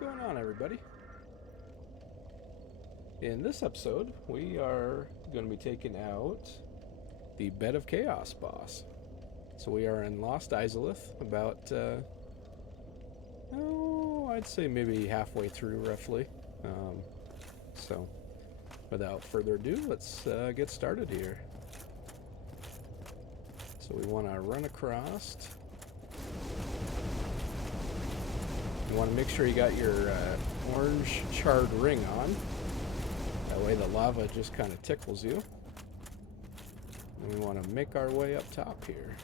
going on, everybody? In this episode, we are going to be taking out the Bed of Chaos boss. So we are in Lost Izalith, about, I'd say maybe halfway through, roughly. So, without further ado, let's get started here. So we want to run across. You want to make sure you got your orange charred ring on. That way the lava just kind of tickles you. And we want to make our way up top here.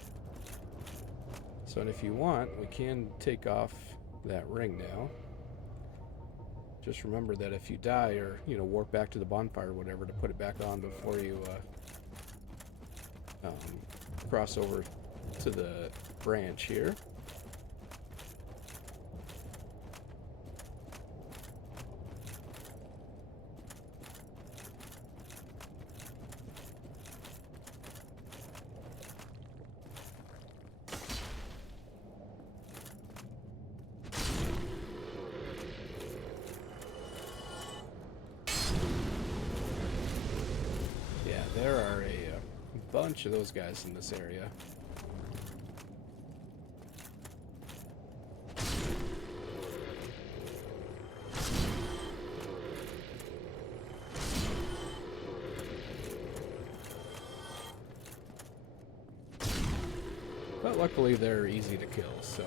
So, and if you want, we can take off that ring now. Just remember that if you die or, warp back to the bonfire or whatever, to put it back on before you cross over to the branch here. There are a bunch of those guys in this area. But luckily they're easy to kill, so...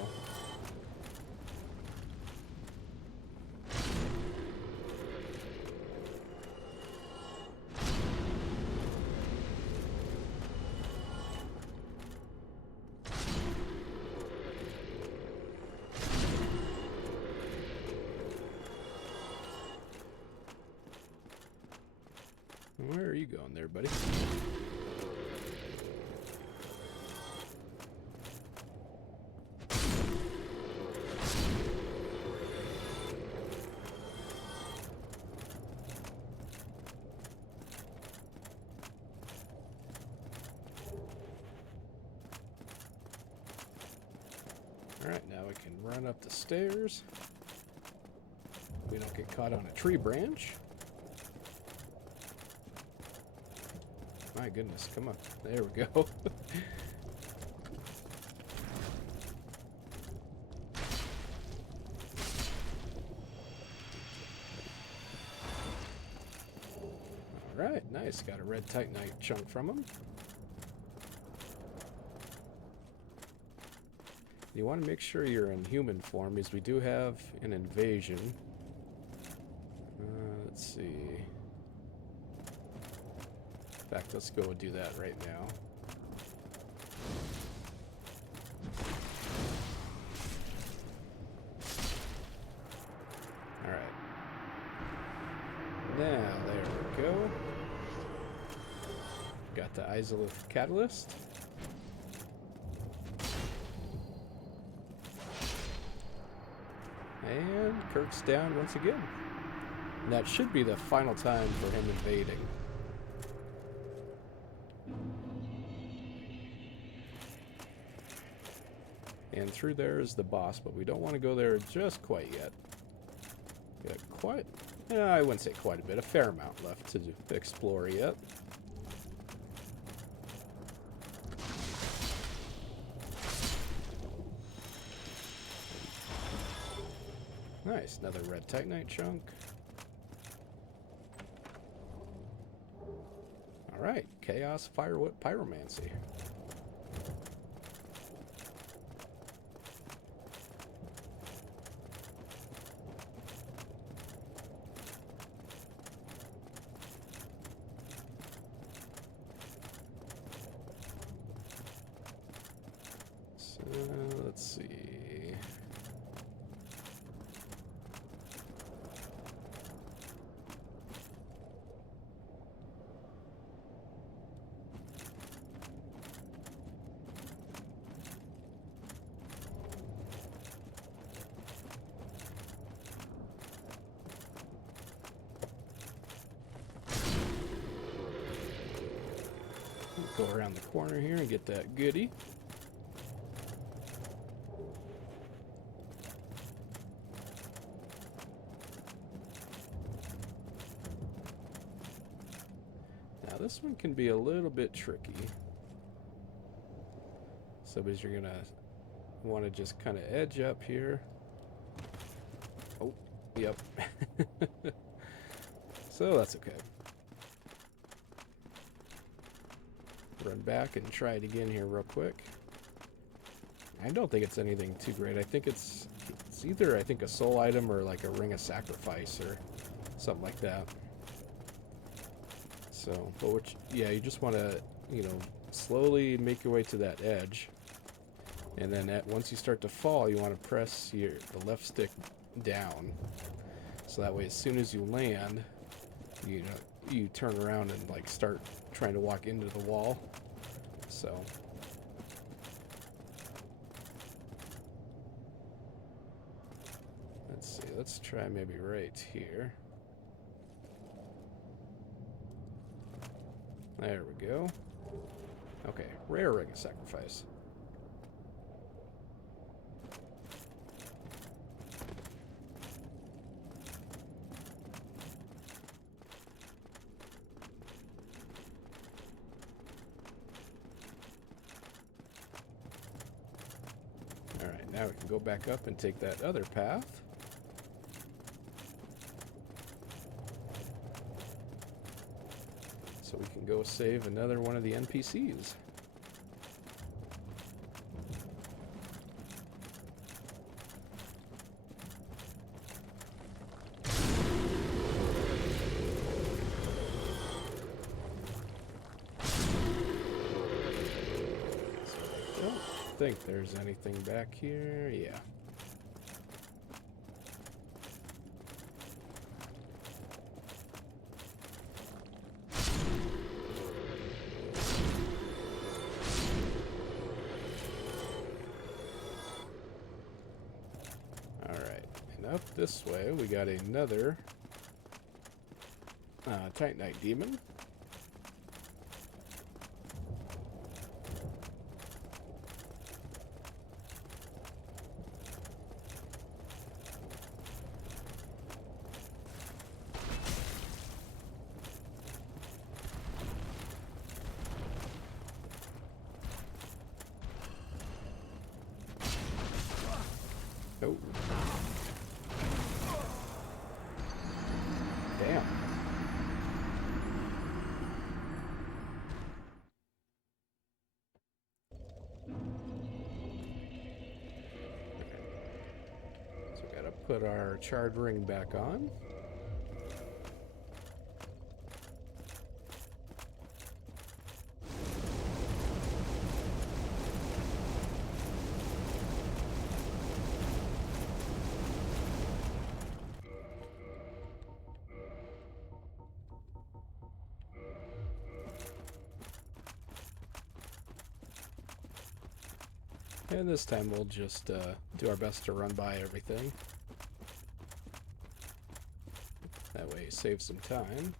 Where are you going there, buddy? Alright, now we can run up the stairs. We don't get caught on a tree branch. My goodness, come on. There we go. Alright, nice. Got a red titanite chunk from him. You want to make sure you're in human form, because we do have an invasion. Let's see. In fact, let's go and do that right now. Alright. Now, there we go. Got the Izalith catalyst. And Kirk's down once again. And that should be the final time for him invading. And through there is the boss, but we don't want to go there just quite yet. Got quite, I wouldn't say quite a bit, a fair amount left to explore yet. Nice, another red titanite chunk. Alright, Chaos Firewood Pyromancy. Let's see. Go around the corner here and get that goodie. this one can be a little bit tricky. So because you're gonna want to just kind of edge up here. Oh, yep. So that's okay. Run back and try it again here real quick. I don't think it's anything too great. I think it's either, I think, a soul item or like a ring of sacrifice or something like that. So, but which, yeah, you just want to, you know, slowly make your way to that edge. And then once you start to fall, you want to press the left stick down. So that way, as soon as you land, you know, you turn around and like start trying to walk into the wall. So let's see. Let's try maybe right here. There we go. Okay, rare ring of sacrifice. Alright, now we can go back up and take that other path. So we can go save another one of the NPCs. I don't think there's anything back here. Yeah. Up this way, we got another Titanite demon. Oh. Damn. So we gotta put our charred ring back on. And this time we'll just do our best to run by everything. That way save some time.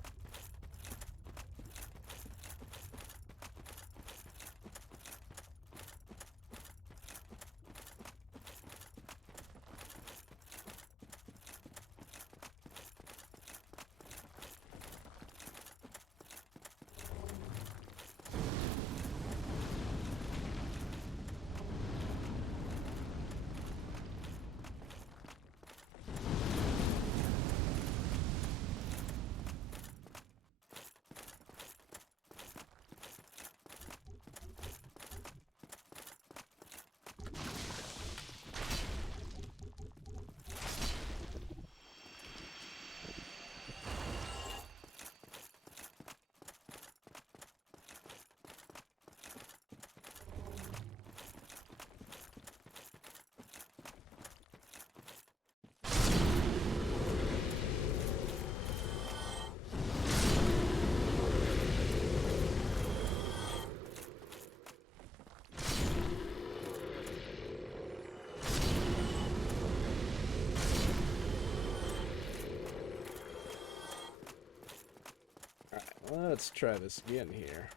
Let's try this again here.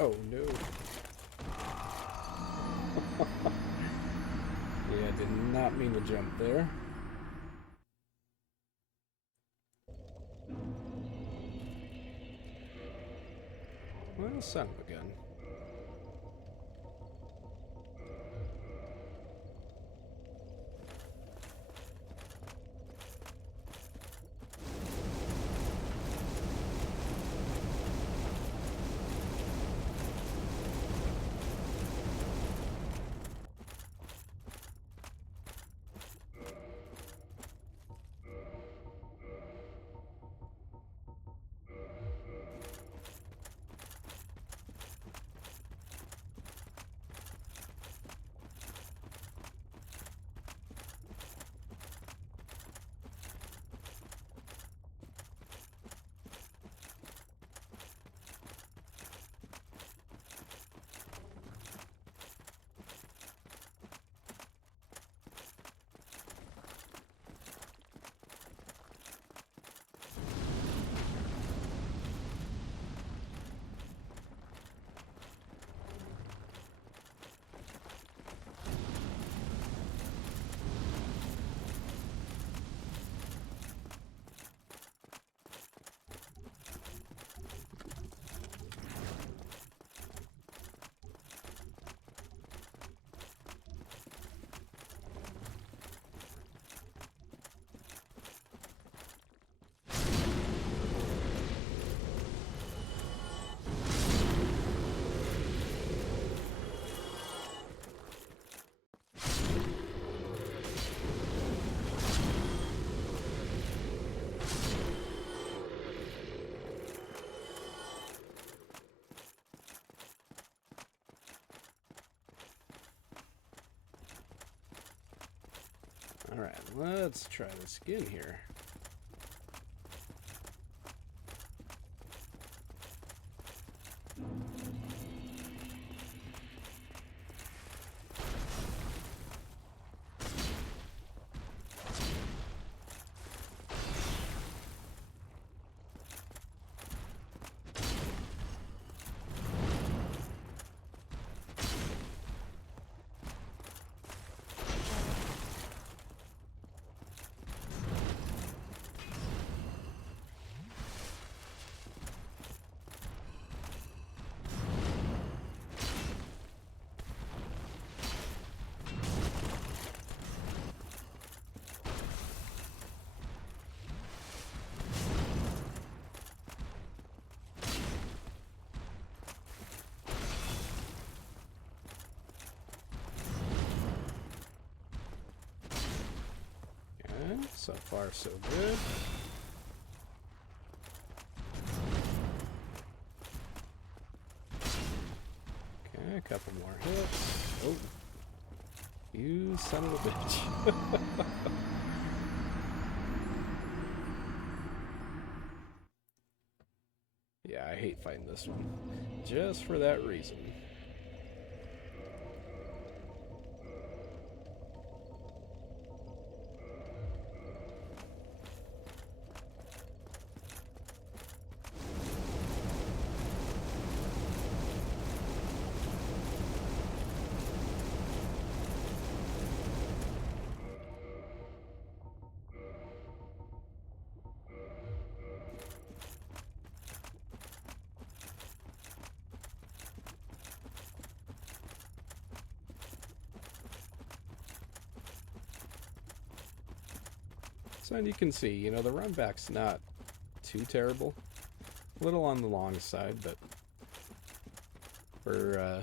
Oh no. Yeah, I did not mean to jump there. Well, son of a gun. Alright, let's try the skin here. So far, so good. Okay, a couple more hits. Oh, you son of a bitch. Yeah, I hate fighting this one. Just for that reason. So you can see, you know, the run back's not too terrible. A little on the long side, but for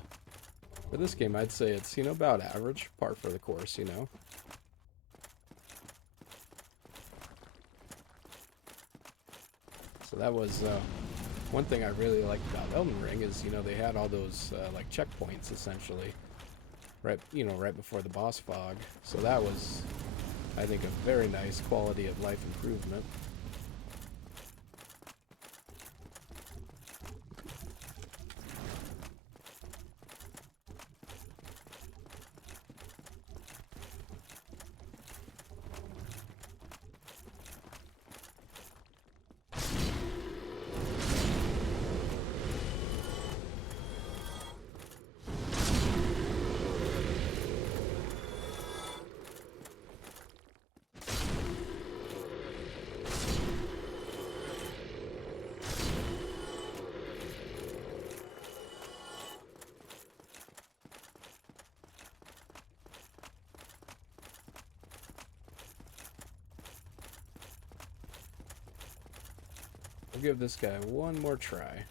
this game, I'd say it's, you know, about average, par for the course, you know. So that was one thing I really liked about Elden Ring is, you know, they had all those like checkpoints essentially, right, you know, right before the boss fog. So that was, I think, a very nice quality of life improvement. We'll give this guy one more try.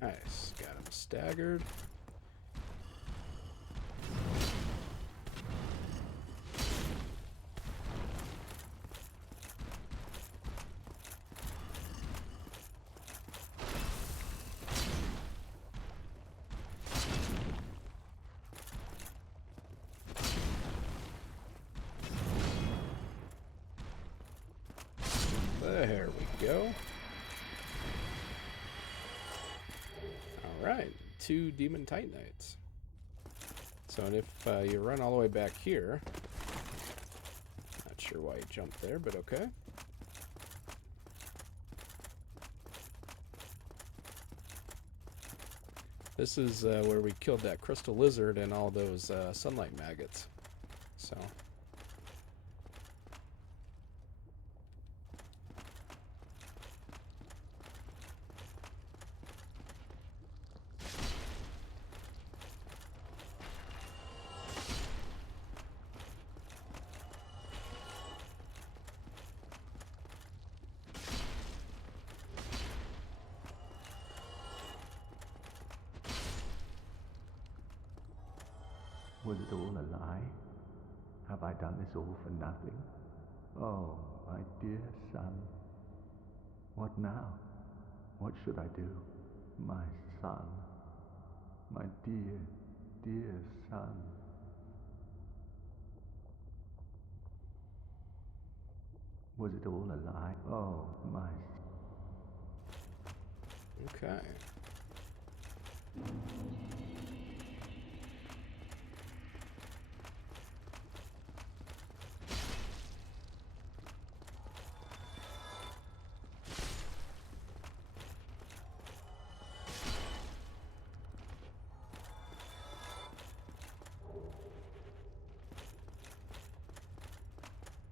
Nice, got him staggered. There we go. Alright, 2 Demon Titanites. So, and if you run all the way back here, not sure why you jumped there, but okay. This is where we killed that crystal lizard and all those sunlight maggots. So. Was it all a lie? Have I done this all for nothing? Oh, my dear son. What now? What should I do? My son. My dear, dear son. Was it all a lie? Oh, my... Okay.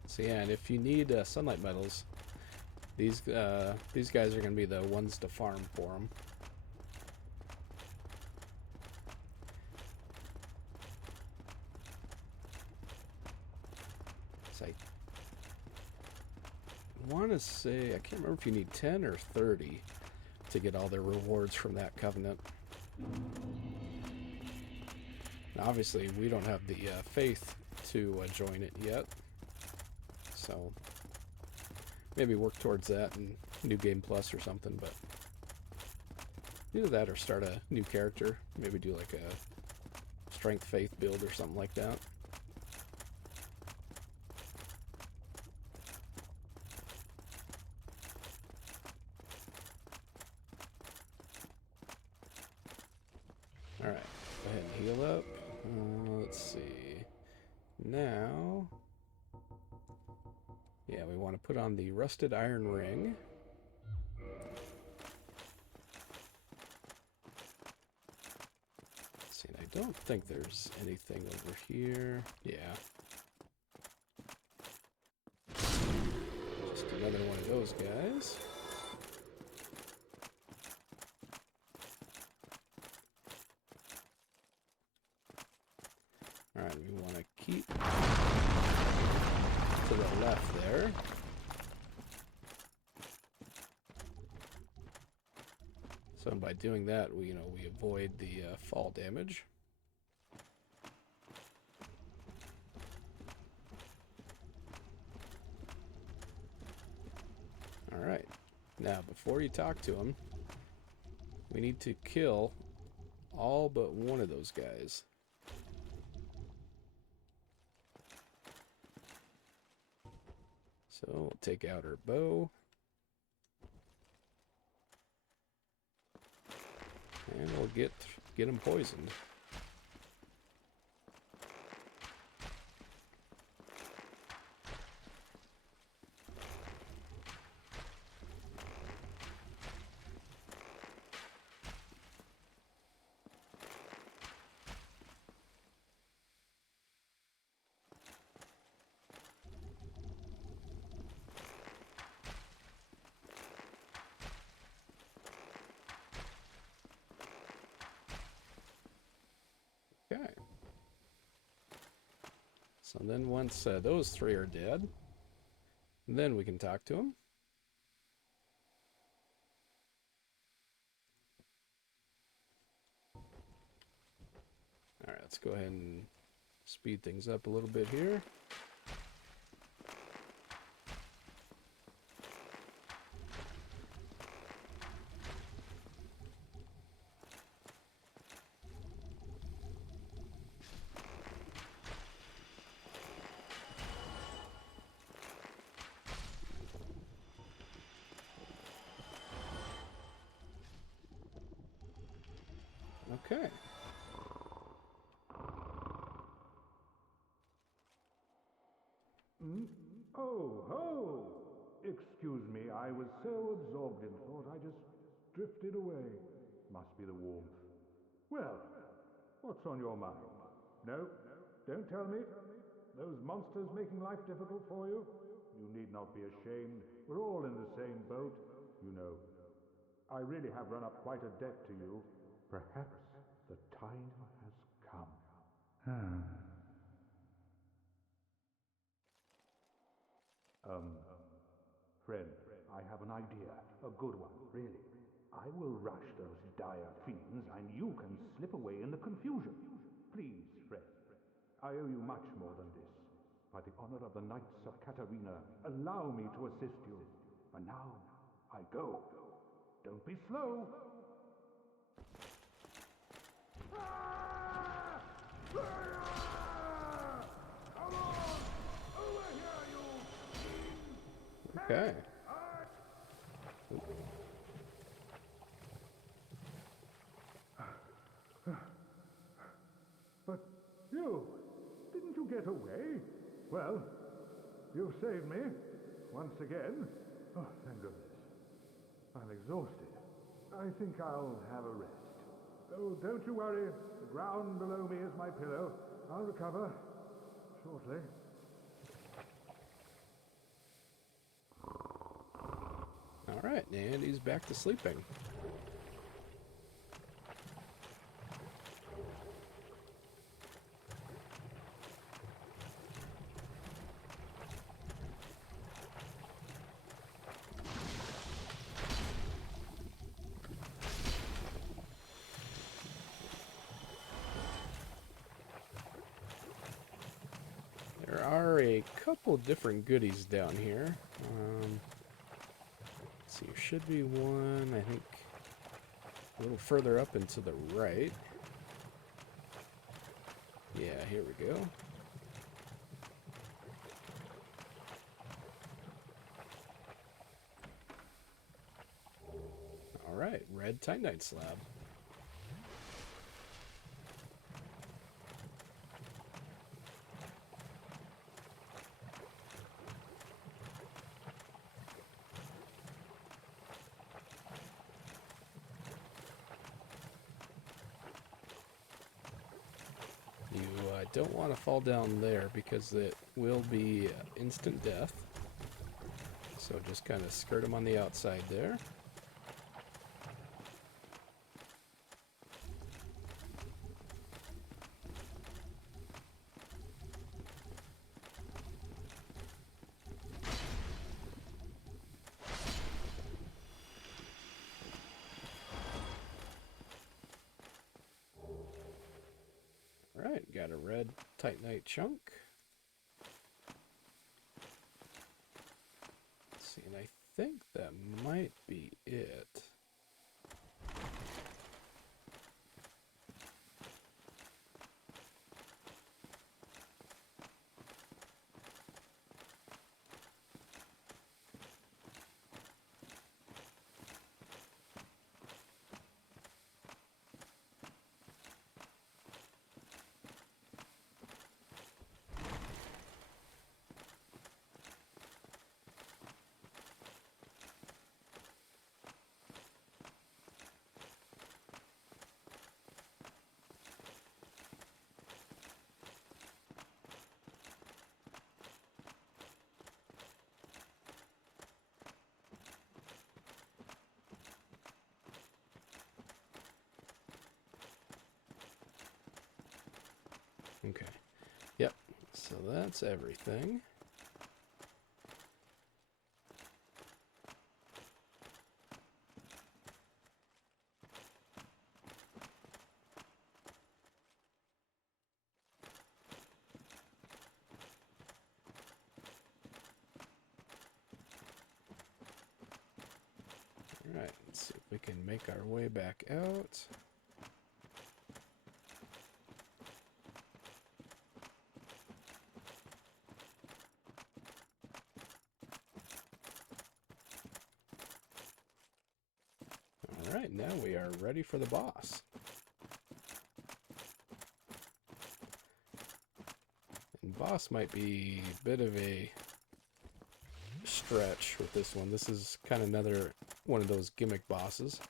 So yeah, and if you need sunlight metals, these guys are going to be the ones to farm for them. So I want to say, I can't remember if you need 10 or 30 to get all their rewards from that covenant. Now, obviously, we don't have the faith to join it yet. So maybe work towards that in New Game Plus or something, but either that or start a new character. Maybe do like a strength faith build or something like that. Alright, go ahead and heal up. Let's see. Now... yeah, we want to put on the rusted iron ring. Let's see, and I don't think there's anything over here. Yeah. Just another one of those guys. Alright, we want to keep to the left there. So by doing that, we avoid the fall damage. All right. Now, before you talk to him, we need to kill all but one of those guys. So we'll take out our bow. And we'll get him poisoned. So then once those 3 are dead, then we can talk to him. Alright, let's go ahead and speed things up a little bit here. Okay. Oh, ho! Excuse me, I was so absorbed in thought I just drifted away. Must be the warmth. Well, what's on your mind? No, don't tell me. Those monsters making life difficult for you? You need not be ashamed. We're all in the same boat, you know. I really have run up quite a debt to you. Perhaps the time has come. Friend, I have an idea. A good one, really. I will rush those dire fiends, and you can slip away in the confusion. Please, friend. I owe you much more than this. By the honor of the Knights of Katarina, allow me to assist you. And now, I go. Don't be slow. Come on! Over here, you! Okay. But you, didn't you get away? Well, you've saved me, once again. Oh, thank goodness. I'm exhausted. I think I'll have a rest. Oh, don't you worry. The ground below me is my pillow. I'll recover shortly. All right, and he's back to sleeping. There are a couple different goodies down here. Let's see, there should be one, I think, a little further up and to the right. Yeah, here we go. All right, red titanite slab. You don't want to fall down there because it will be instant death. So just kind of skirt them on the outside there. Alright, got a red titanite chunk. Let's see, and I think that might be it. that's everything. Alright, let's see if we can make our way back out. Alright, now we are ready for the boss. And boss might be a bit of a stretch with this one. This is kind of another one of those gimmick bosses.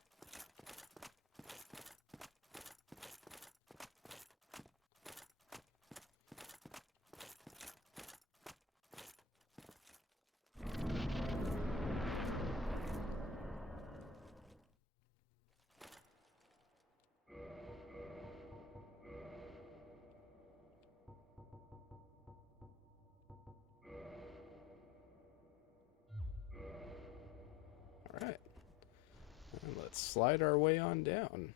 Alright, and let's slide our way on down.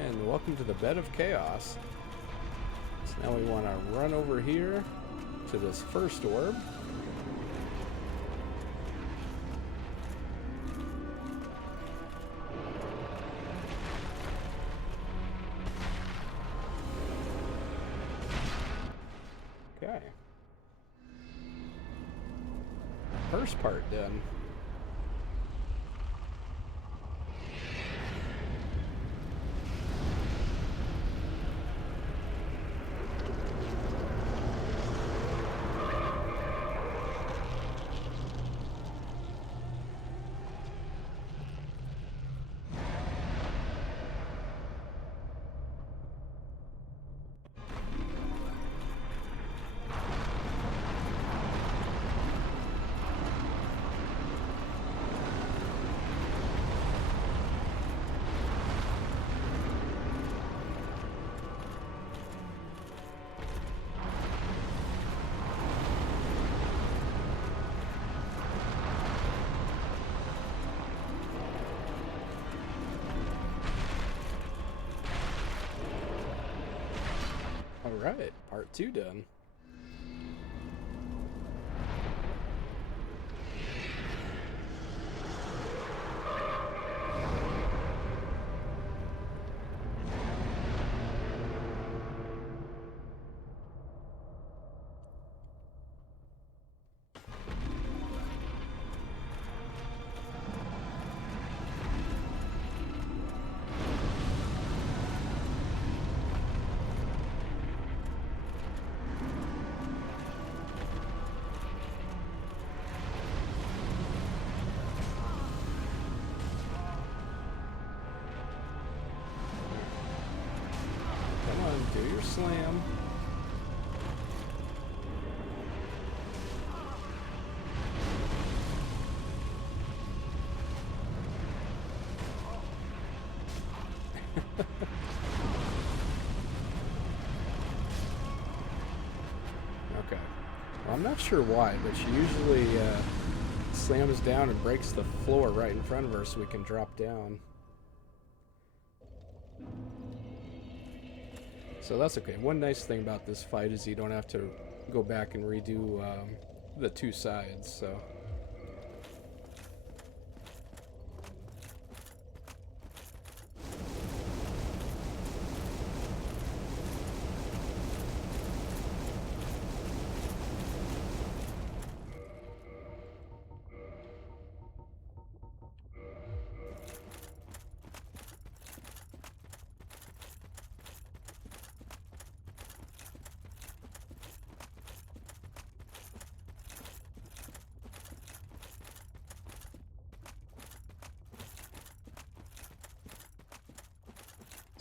And welcome to the bed of chaos. So now we want to run over here to this first orb. Okay. First part done. Alright, part 2 done. Do your slam. Okay. Well, I'm not sure why, but she usually slams down and breaks the floor right in front of her so we can drop down. So that's okay. One nice thing about this fight is you don't have to go back and redo the two sides, so...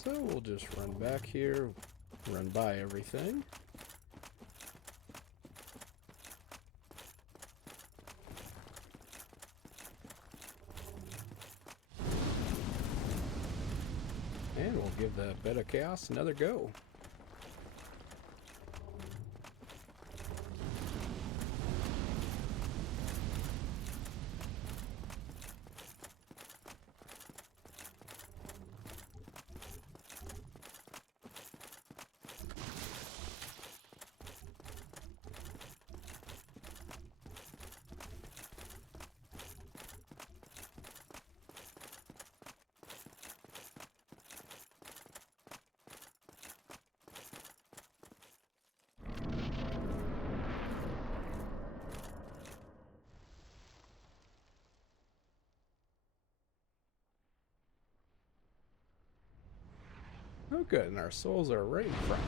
So we'll just run back here, run by everything. And we'll give the Bed of Chaos another go. Oh good, and our souls are right in front.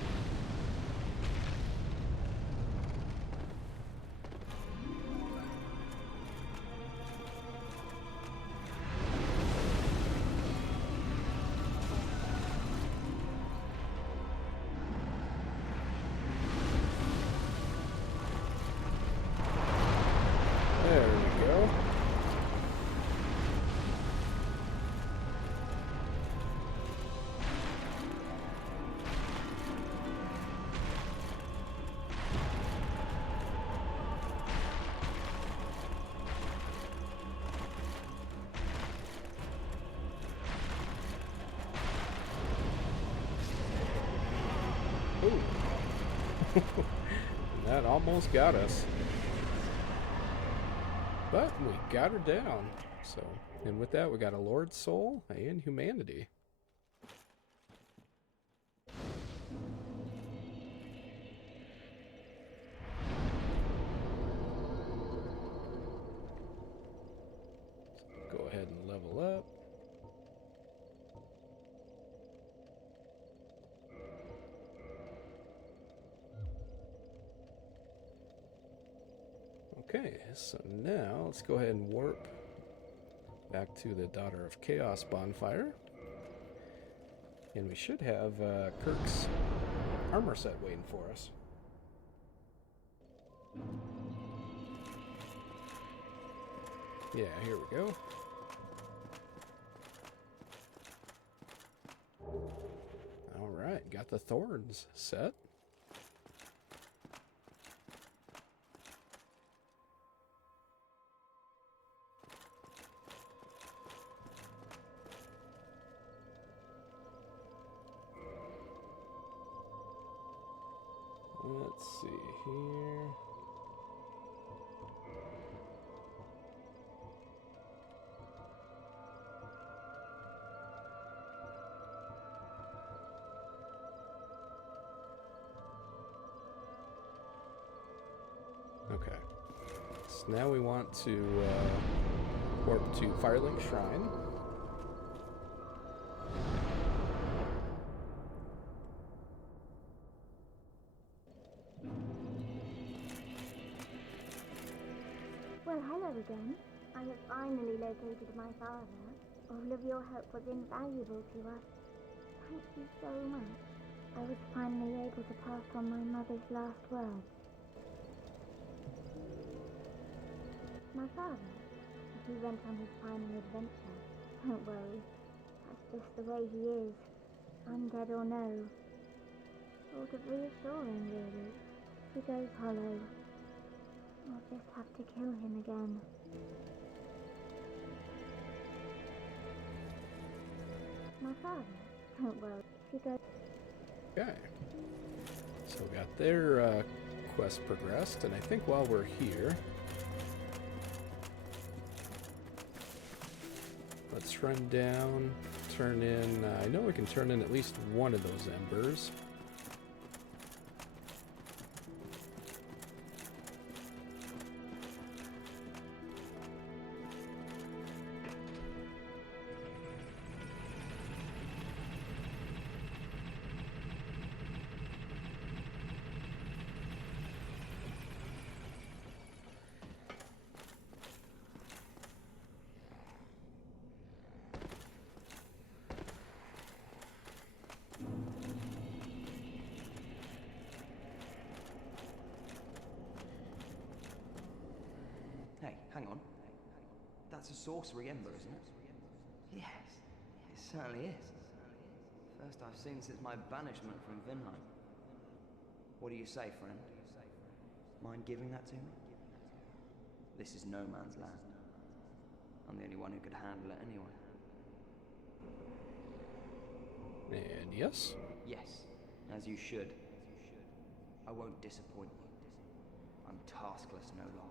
There we go. Ooh. That almost got us. But we got her down. So, and with that, we got a Lord Soul and Humanity. So go ahead and level up. Okay, so now let's go ahead and warp back to the Daughter of Chaos bonfire. And we should have Kirk's armor set waiting for us. Yeah, here we go. Alright, got the thorns set. Let's see here. Okay. So now we want to warp to Firelink Shrine. Well, hello again. I have finally located my father. All of your help was invaluable to us. Thank you so much. I was finally able to pass on my mother's last words. My father, he went on his final adventure. Don't worry. That's just the way he is. Undead or no. Sort of reassuring, really. He goes hollow. I'll just have to kill him again. My father, don't worry, he goes... Okay. So we got their quest progressed, and I think while we're here, let's run down, turn in, I know we can turn in at least one of those embers. Hey, hang on. That's a sorcery ember, isn't it? Yes, it certainly is. First I've seen since my banishment from Vinheim. What do you say, friend? Mind giving that to me? This is no man's land. I'm the only one who could handle it anyway. And yes? Yes, as you should. I won't disappoint you. I'm taskless no longer.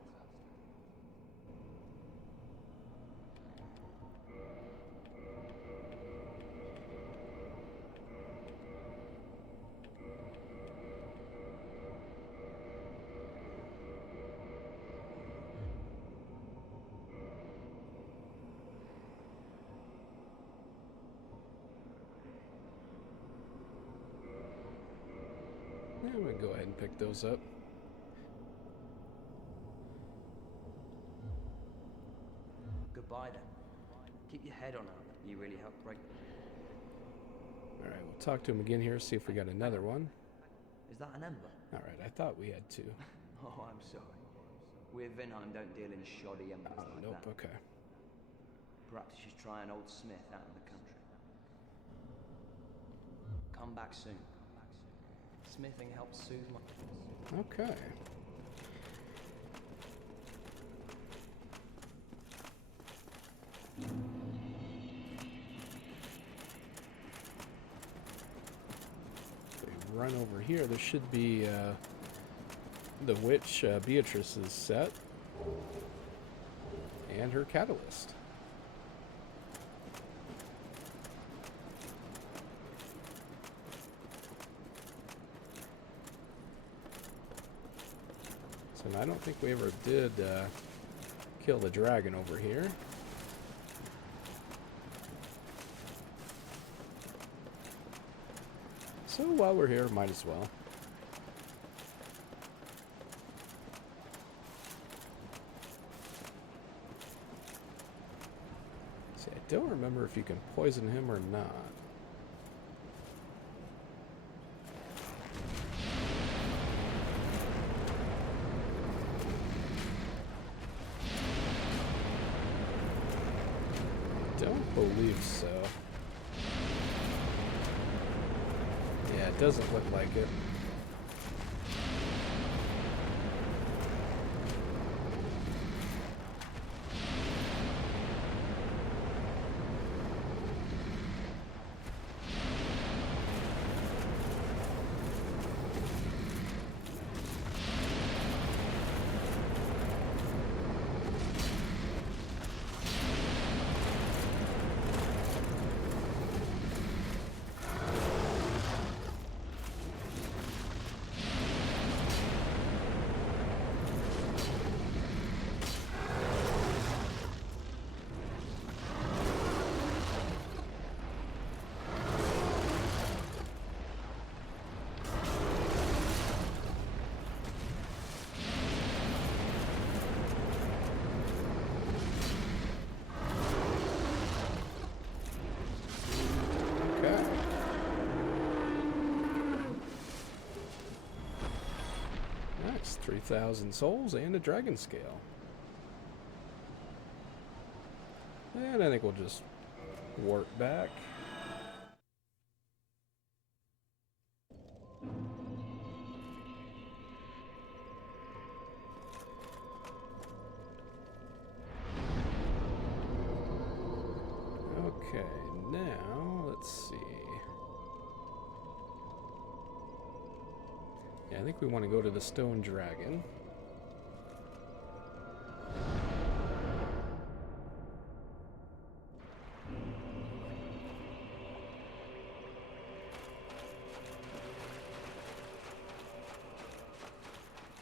Yeah, we'll go ahead and pick those up. Goodbye then. Keep your head on up. You really helped break them. Alright, we'll talk to him again here, see if we got another one. Is that an ember? Alright, I thought we had two. Oh, I'm sorry. We of Vinheim don't deal in shoddy embers like Nope, that. okay. Perhaps you should try an old smith out in the country. Come back soon. Smithing helps soothe my... Okay. We run over here. There should be the witch Beatrice's set and her catalyst. And I don't think we ever did kill the dragon over here. So while we're here, might as well. See, I don't remember if you can poison him or not. Don't believe so. Yeah, it doesn't look like it. Nice, 3,000 souls and a dragon scale. And I think we'll just warp back. Okay, now let's see. Yeah, I think we want to go to the stone dragon.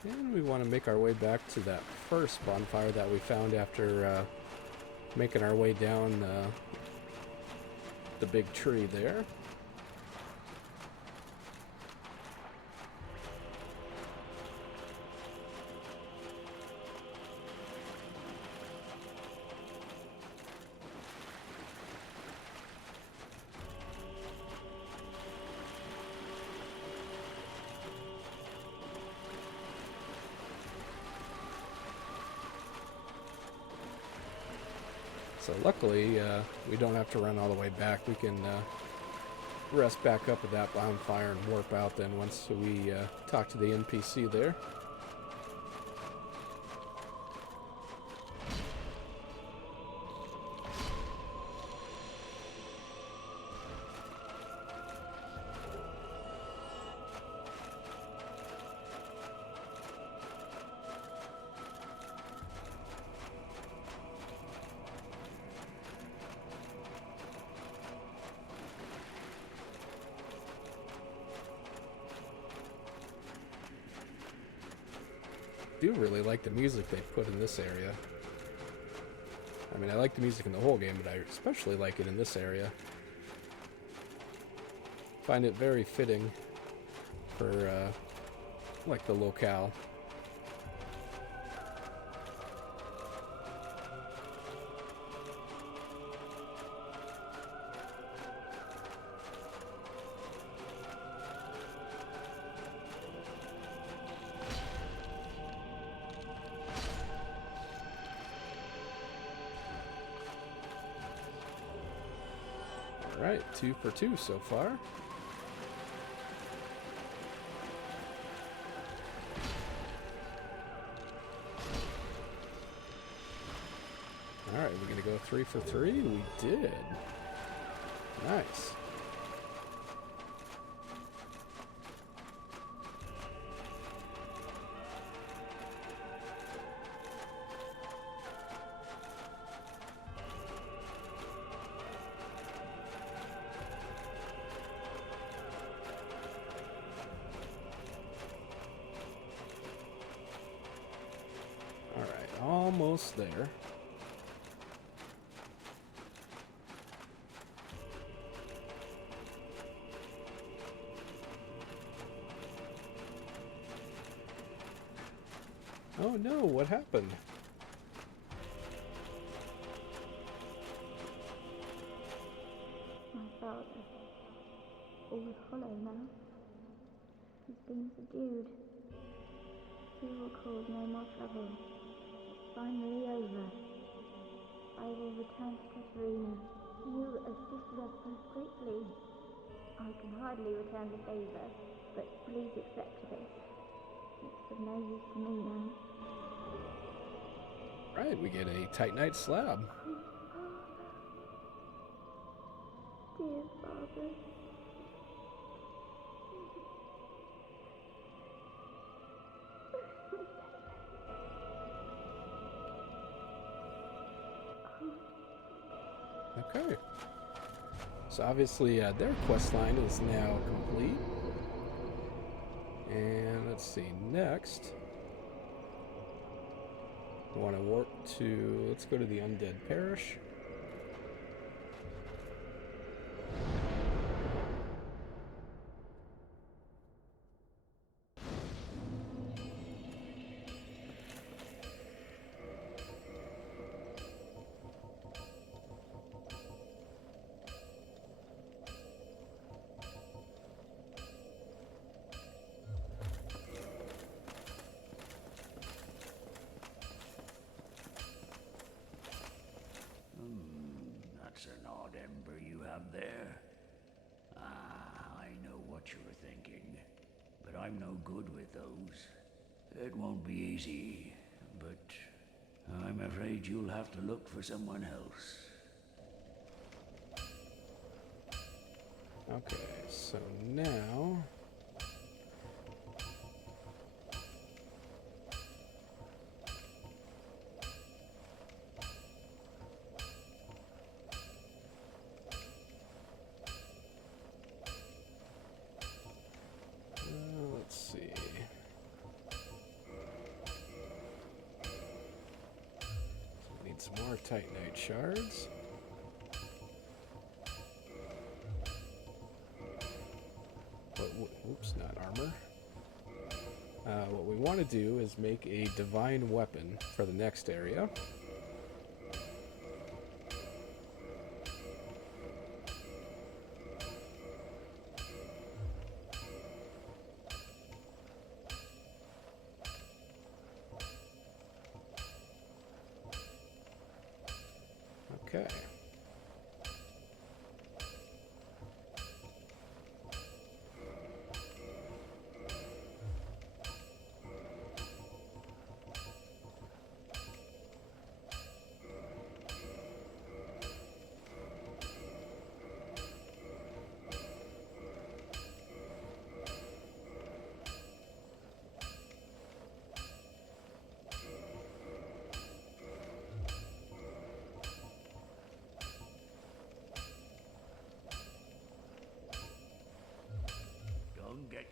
And we want to make our way back to that first bonfire that we found after making our way down the big tree there. So luckily, we don't have to run all the way back. We can rest back up at that bonfire and warp out then once we talk to the NPC there. I do really like the music they put in this area. I mean, I like the music in the whole game, but I especially like it in this area. Find it very fitting for, like, the locale. Alright, 2 for 2 so far. Alright, we're gonna go 3 for 3. We did. Nice. Almost there. Oh no, what happened? My father, all hollow now, has been subdued. He will cause no more trouble. Finally over. I will return to Katerina. You assisted us both greatly. I can hardly return the favor, but please accept this. It's of no use to me now. Right, we get a Titanite slab. Dear Father. Okay. So obviously their quest line is now complete. And let's see, next we want to warp to, let's go to the Undead Parish. That's an odd ember you have there. I know what you were thinking, but I'm no good with those. It won't be easy, but I'm afraid you'll have to look for someone else. Okay, so now let's see. So we need some more Titanite shards. Oops, not armor. What we want to do is make a divine weapon for the next area. Okay.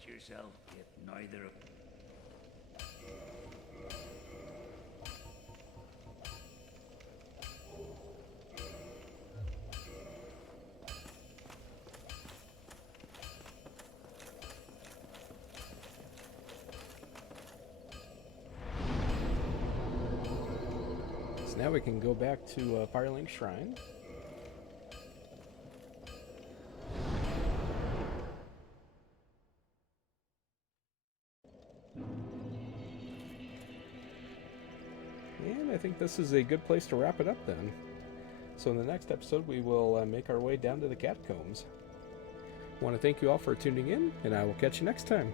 yourself if neither of... So now we can go back to Firelink Shrine. And I think this is a good place to wrap it up then. So in the next episode, we will make our way down to the catacombs. I want to thank you all for tuning in, and I will catch you next time.